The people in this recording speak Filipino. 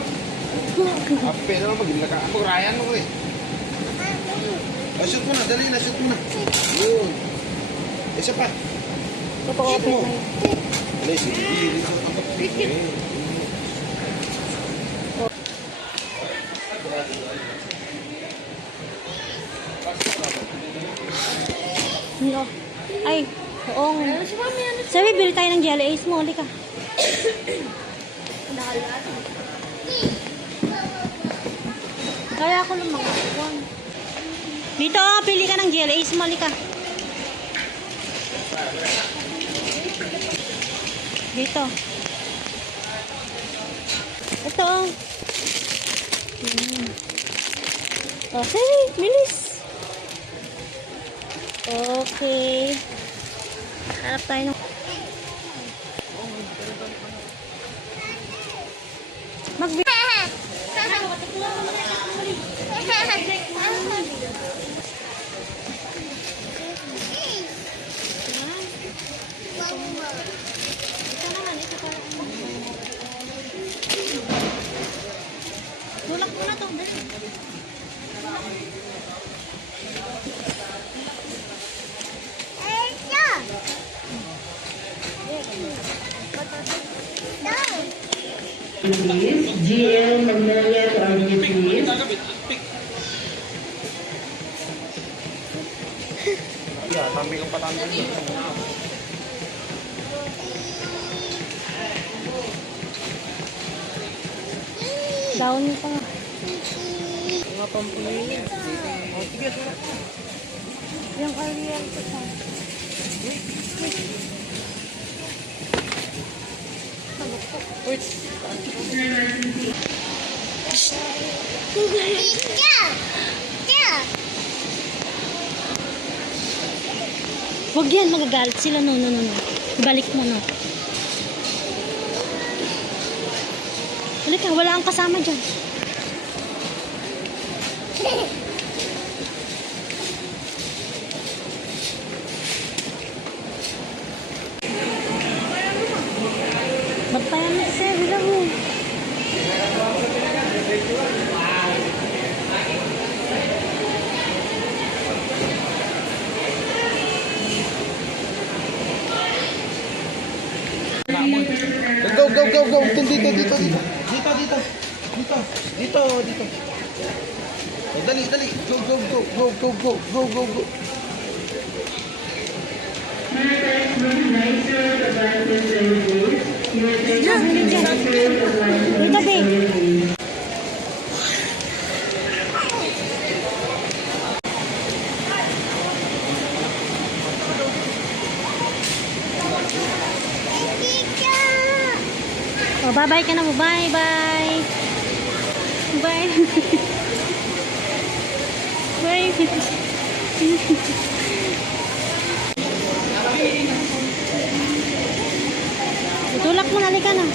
up. Ape na magiging laka. Ako, Ryan mo eh. Shoot mo na, dali na, shoot mo na. Yun. Isa pa. Shoot mo. Dali, sige. No. Ay, oo. Sabi, bili tayo ng jelly ace mo. Huli ka. Kaya ako lang mga kuwan. Dito, pili ka ng jelly ace mo. Huli ka. Dito. Ito. Okay, bilis. Okay. Harap tayo ng... Tulak mo na ito. GL Magnolia to RG please. Yeah, tambi kang patambi. Down pa nga. Mga pampuli. Oh, sige, sige. Yung Ariel ko sa... Wait. Huwag yan, magagalit sila. No. Ibalik mo, no. Halika, wala kang kasama dyan. Magpayan mo kasi, wala mo. Go. Dito. Oh, dali. Go. Dito, babe. Oh, bye-bye ka na mo. Bye. Bye. Tutulak mo, halika na.